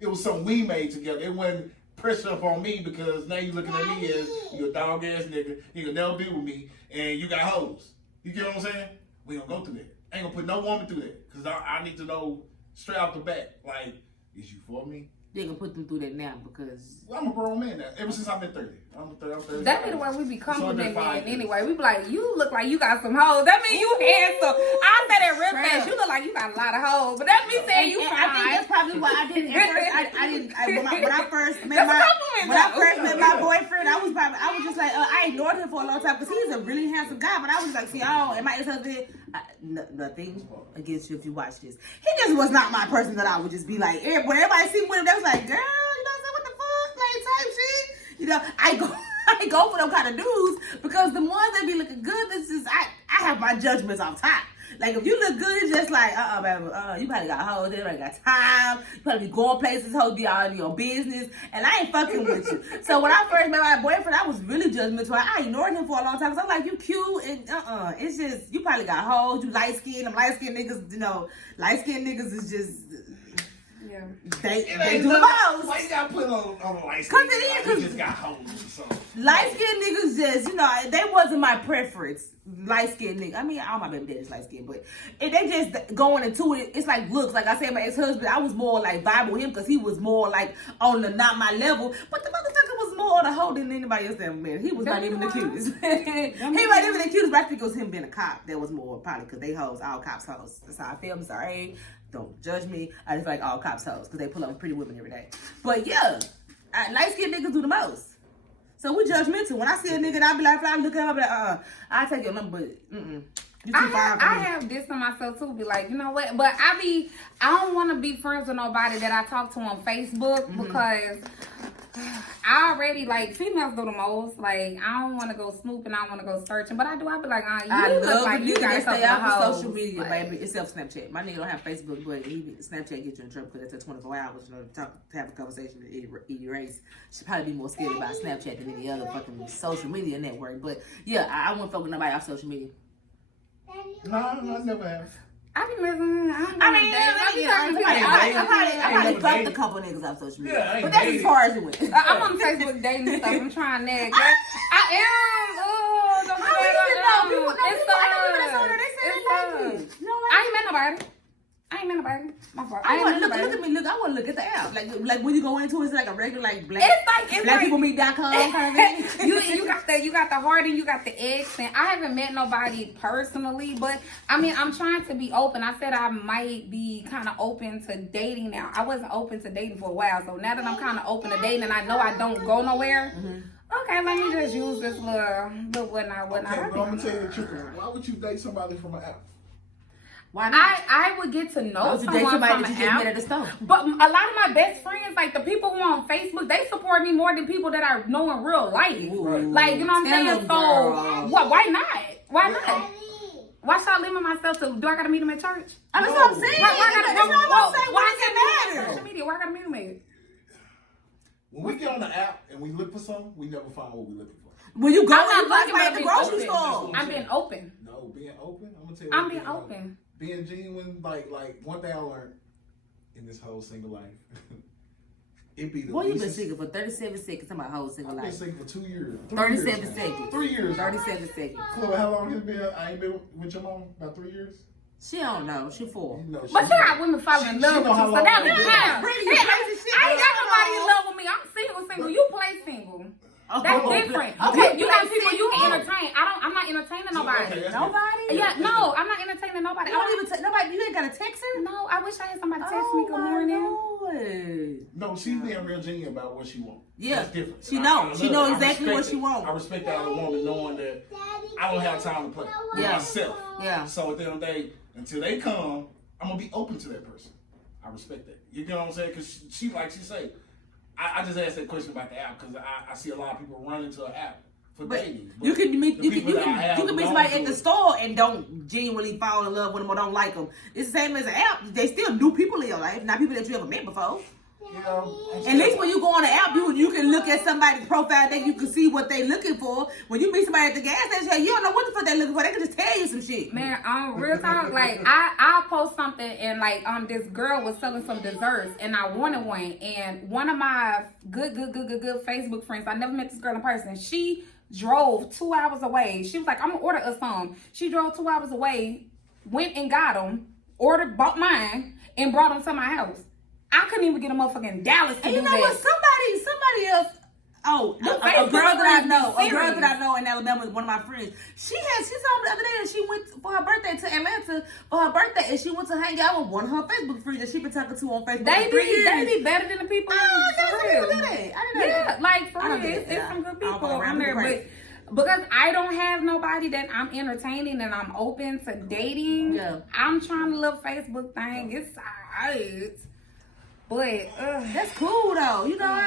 it was something we made together. It wasn't pressure up on me because now you looking at me as you a dog ass nigga. You can never be with me and you got hoes. You get what I'm saying? We gonna go through that. I ain't gonna put no woman through that because I need to know straight off the bat. Like, is you for me? They gonna put them through that now because I'm a grown man now. Ever since I've been 30. I'm 30. That be the way we be complimenting men anyway. We be like, you look like you got some hoes. That mean you handsome. I say that real fast. You look like you got a lot of hoes. But that me saying you fine. I think that's probably why I didn't at first. When I first met my boyfriend, I was just like, I ignored him for a long time because he's a really handsome guy. But I was like, see, and my ex-husband, nothing against you if you watch this. He just was not my person that I would just be like, when everybody see me with him, they was like, girl, you know what the fuck, like type shit. I go for them kind of dudes because the ones that be looking good, I have my judgments off top. Like, if you look good, it's just like, baby, you probably got hoes, they probably got time, you probably be going places, hoes be all in your business, and I ain't fucking with you. So when I first met my boyfriend, I was really judgmental. I ignored him for a long time, because I'm like, you cute, and it's just, you probably got hoes, you light-skinned, them light-skinned niggas, light-skinned niggas is just... Yeah. They do the most. Why you gotta put on light skin? Because you just got hoes or something. Light skinned niggas just, they wasn't my preference. Light skinned niggas. I mean, all my baby daddy's light skinned, but they just going into it. It's like looks. Like I said, my ex-husband, I was more like vibe with him because he was more like on the not my level. But the motherfucker was more on the hoe than anybody else ever met. He was not even the cutest. He wasn't even the cutest, but I think it was him being a cop that was more probably because they hoes, all cops hoes. That's how I feel. I'm sorry. Don't judge me. I just feel like all cops hoes because they pull up pretty women every day. But yeah, light skinned niggas do the most. So we judgmental. When I see a nigga, I be like, I look at him, I be like, I'll take your number, but you too fine for me. I have this to myself too. Be like, you know what? But I don't want to be friends with nobody that I talk to on Facebook because I already like females do the most. Like I don't want to go snooping, I don't want to go searching, but I do. I be like, you I look love like when you niggas got that stay something off to of social hold. media, Like, baby, except Snapchat. My nigga don't have Facebook, but Snapchat gets you in trouble because it's a 24 hours. You know, to have a conversation with erase. Should probably be more scared about Snapchat than any other fucking social media network. But yeah, I won't fuck with nobody off social media. No, I never have. I be missing. I probably fucked a dated. couple niggas off social media, Yeah, I ain't but that's as dated. far as it went. I'm on Facebook dating and stuff. I'm trying next. I am. Oh, don't I don't even know. It's People, I know people that's on us. there. They say It's they like us. me. You know, I ain't met nobody. My fault. I I ain't want met look nobody. at me. Look, I want to look at the app. Like when you go into it, it's like a regular like black It's like blackpeoplemeet.com kind of thing. you got the heart and you got the X, and I haven't met nobody personally, but I mean I'm trying to be open. I said I might be kind of open to dating now. I wasn't open to dating for a while, so now that I'm kind of open to dating and I know I don't go nowhere. Okay, let me just use this little whatnot. Okay, but I'm gonna tell you the truth. Why would you date somebody from an app? Why not? I would get to know Why would you date someone somebody from that you an just met app. at the store? But a lot of my best friends, like the people who are on Facebook, they support me more than people that I know in real life. Ooh. Like, you know what I'm Tell saying? them, So, girl. why not? Why not? Why should I limit myself to, do I gotta meet them at church? I mean, that's what I'm saying. Why gotta, That's what I'm saying. why Why does can't it we matter? social media? Why gotta meet them at? When we get on the app and we look for something, we never find what we're looking for. When you go I'm and not you looking, at but the I'm grocery being store. I'm being open. No, being open. I'm gonna tell you. I'm what, being open. Being genuine, like one thing I learned in this whole single life, it be the Boy, you been least- single for 37 seconds. Talking about whole single I've been life. single for 2 years. 37 seconds. 3 years. 37 seconds. Chloe, how long has it been? I ain't been with your mom about 3 years. She don't know. She 4. You know, But you got women falling in She love know with you, how so long that they was been. fine. Bring you Hey, crazy shit I ain't got going nobody in on. love with me. I'm single. You play single. That's Oh, different. okay, You got play people you can single. entertain. I'm not entertaining nobody. Okay, that's Nobody? Yeah, no, I'm not entertaining nobody. You don't even nobody. You ain't got a text her? No, I wish I had somebody text Oh me good morning. Lord. No, she's being real genuine about what she wants. Yeah, That's different. she And know. I She love know it. I exactly respect what she it. want. I respect that other woman knowing that I don't have time to play with Yeah. myself. Yeah. So at the end of the day, until they come, I'm gonna be open to that person. I respect that. You know what I'm saying? Because she like she say, I just asked that question about the app because I see a lot of people run into an app for But dating. you can meet the you can people you that I can have you can meet don't somebody do at the it. store and don't genuinely fall in love with them or don't like them. It's the same as an app. They still new people in your life, not people that you ever met before. You know, I'm At least when you go on the app, you can look at somebody's profile, then you can see what they looking for. When you meet somebody at the gas station, you don't know what the fuck they looking for. They can just tell you some shit. Man, real talk, like I post something and like this girl was selling some desserts and I wanted one, and one of my good Facebook friends, I never met this girl in person, she drove 2 hours away. She was like, I'm gonna order us some. She drove 2 hours away, went and got them, bought mine, and brought them to my house. I couldn't even get a motherfucker in Dallas to And do you know that. what? Somebody else. Oh, a Facebook girl that I friends know, be a girl serious. that I know in Alabama, one of my friends. She told me the other day that she went for her birthday to Atlanta for her birthday, and she went to hang out with one of her Facebook friends that she been talking to on Facebook They for 3 years. be better than the people. Oh, for that's real. what do that. I didn't know Yeah, that. like for I real, don't do it's that. some good I don't people go around on there, people but crazy. because I don't have nobody that I'm entertaining and I'm open to dating, Yeah. I'm trying to little Facebook thing. It's alright, but That's cool though. You know,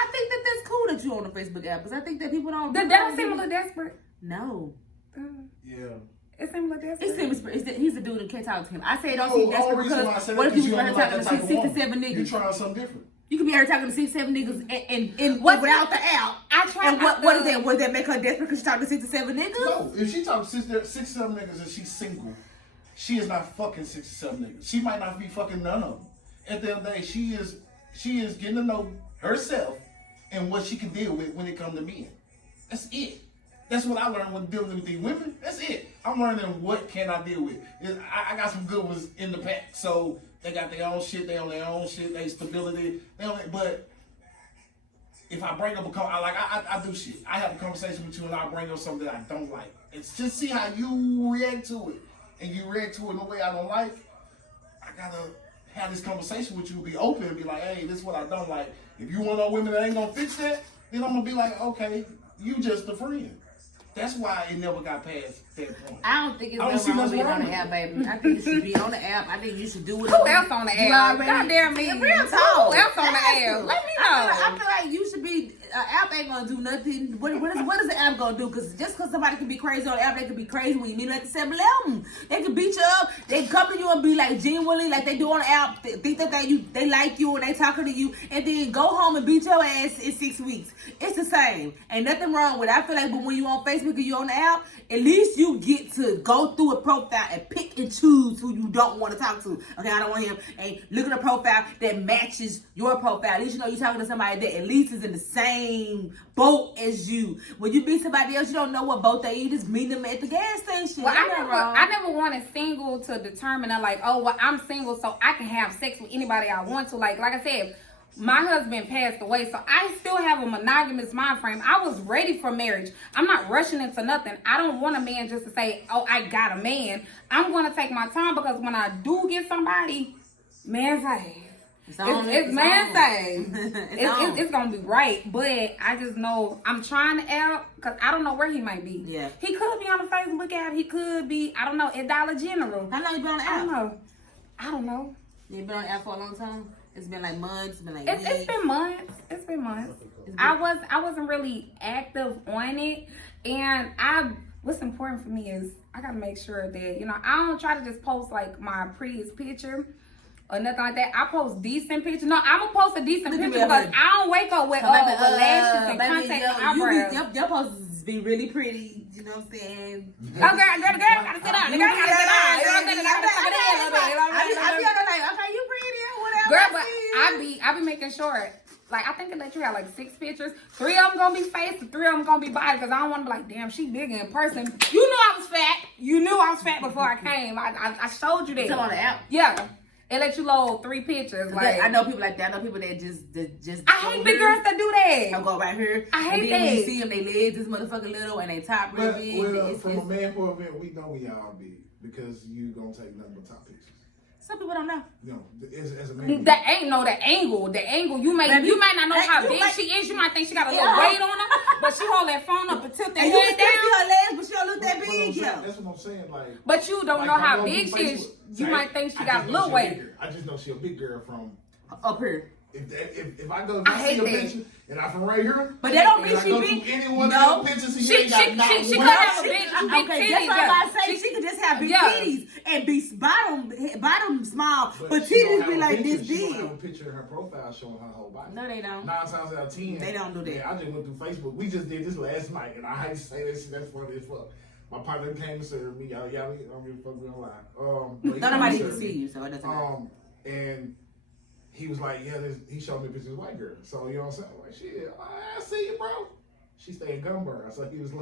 I think that that's cool that you on the Facebook app because I think that people don't. that don't seem a little desperate. No. yeah. It seems a little desperate. It seems he's a dude that can't talk to him. I say it don't Oh, seem the desperate only reason why I because said what that if you is was you out don't like talking that to type of 6 to woman. 7 You niggas? trying something different. You could be out talking to 6 7 niggas and What's without the app. I try And not what to- is that? Was that make her desperate because she talking to 6 to 7 niggas? No, if she talks 6 7 niggas and she's single, she is not fucking 6 7 niggas. She might not be fucking none of them. At the end of the day, she is getting to know herself and what she can deal with when it comes to men. That's it. That's what I learned when dealing with these women. That's it. I'm learning what can I deal with. I got some good ones in the pack. So they got their own shit. They on their own shit. They stability. But if I bring up I do shit. I have a conversation with you and I bring up something that I don't like. It's just see how you react to it. And you react to it in a way I don't like. I gotta have this conversation with you, be open and be like, hey, this is what I don't like. If you want no women that ain't gonna fix that, then I'm gonna be like, okay, you just a friend. That's why it never got past that point. I don't think it's I don't see nothing wrong nothing being wrong on the with app, baby. I think you should be on the app. I think you should do it. Who else on the You app? already- Goddamn me. Real talk. Who else on the app? Let me know. I feel like you should be. App ain't gonna do nothing. What is the app gonna do? Because just because somebody can be crazy on the app, they can be crazy when you meet them at the 7-Eleven. They can beat you up. They come to you and be like genuinely like they do on the app. They think that they like you and they talking to you, and then go home and beat your ass in 6 weeks. It's the same. Ain't nothing wrong with it. I feel like, but when you on Facebook and you on the app, at least you get to go through a profile and pick and choose who you don't want to talk to. Okay, I don't want him. And look at a profile that matches your profile. At least you know you're talking to somebody that at least is in the same boat as you. When you meet somebody else, you don't know what boat they in. Just meet them at the gas station. Well, I never wanted single to determine that, like, oh, well, I'm single, so I can have sex with anybody I want to. Like I said, my husband passed away, so I still have a monogamous mind frame. I was ready for marriage. I'm not rushing into nothing. I don't want a man just to say, oh, I got a man. I'm going to take my time, because when I do get somebody, man's like, it's man's thing. It's gonna be right, but I just know I'm trying to add, because I don't know where he might be. Yeah, he could be on the Facebook app. He could be, I don't know, at Dollar General. How long you been on the app? I don't know. You been on the app for a long time? It's been like months. It's been like it's been months. It's been months. I wasn't really active on it, and what's important for me is I gotta make sure that I don't try to just post like my prettiest picture or nothing like that. I post decent pictures. No, I'm gonna post a decent picture because I don't wake up with lashes and contact and eyebrows. Your posts be really pretty. You know what I'm saying? Oh, girl, gotta sit down. The girl gotta sit down. You know what I'm saying? I be on there like, okay, you pretty or whatever. Girl, but I be making sure. Like, I think it let you have like 6 pictures. 3 of them gonna be face, and 3 of them gonna be body. Because I don't want to be like, damn, she big in person. You knew I was fat. You knew I was fat before I came. I showed you that. Still on the app? Yeah. It let you load 3 pictures. Like, I know people like that. I know people that just. I hate big girls that do that. I'll go right here. I hate and then that. when you see them, they legs this motherfucking little and they top real big. Well, from a man point of view, we know we all big because you gonna take nothing but top pictures. Some people don't know. No, as a man. That ain't no the angle. The angle you might not know how big she is. You might think she got a little weight on her, but she hold that phone up and tilt that And head you can down. see her legs, but she don't look that big. That's what I'm saying. Like, but you don't know how big she is. You might think she got a little weight. I just know she a big girl from up here. If I go, I see a picture and I from right here, but that don't mean she big. Anyone no, of the pictures, she could have a big okay, titties. that's what I'm about to say. She could just have big titties and be bottom small, but titties be like this big. She don't have a picture of her profile showing her whole body. No, they don't. 9 times out of 10, they don't do that. Man, I just went through Facebook. We just did this last night, and I hate to say this. That's funny as fuck. My partner came to serve me. Y'all don't give a fuck. We don't lie. No, nobody can see you, so it doesn't matter. And he was like, yeah, he showed me pictures of white girl. So, you know what I'm saying? I'm like, shit, I see you, bro. She stay in Gunborough. So he was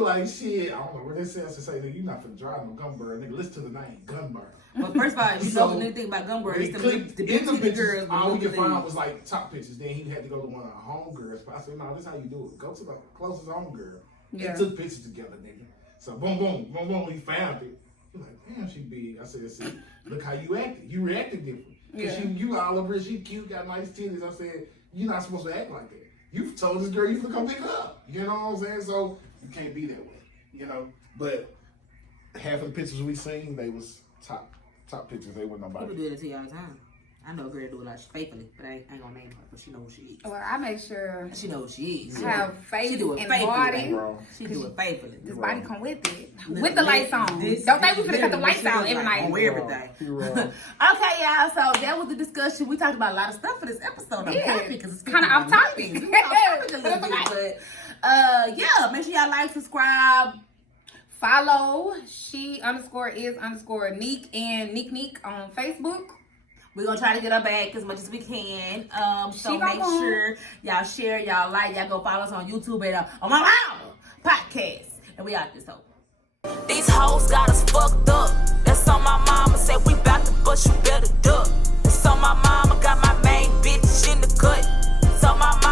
like, shit, I don't know where this says to say, nigga, you not finna drive no Gunborough. Nigga, listen to the name, Gunborough. Well, first of all, if you know anything about Gunborough, it's the big titty girls. All we could find was like top pictures. Then he had to go to one of our homegirls. But I said, no, this is how you do it. Go to the closest homegirl. Yeah. And took pictures together, nigga. So boom, boom, boom, boom, we found it. He like, damn, she big. I said, see, look how you acted. You reacted different. Cause you all over, she cute, got nice titties. I said, you're not supposed to act like that. You told this girl you could come pick her up. You know what I'm saying? So you can't be that way. You know? But half of the pictures we seen, they was top pictures. They weren't nobody. People do that to you all the time. I know a girl do it like faithfully, but I ain't gonna name her, but she know who she is. Well, I make sure she know who she is. She have face she do it and faithfully, body. Bro. She do it faithfully. This body come with it. With the lights on. Don't think we finna cut the lights out every night. On everything. Okay, y'all. So that was the discussion. We talked about a lot of stuff for this episode. I'm happy because it's kind of off topic. We off topic a little bit, but yeah, make sure y'all like, subscribe. Follow she_is_Neek and Neek on Facebook. We're going to try to get her back as much as we can. So make sure y'all share, y'all like, y'all go follow us on YouTube and on my mama podcast. And we out this hoe. These hoes got us fucked up. That's on my mama. Said we bout to bust, you better duck. That's on my mama. Got my main bitch in the cut. So my mama.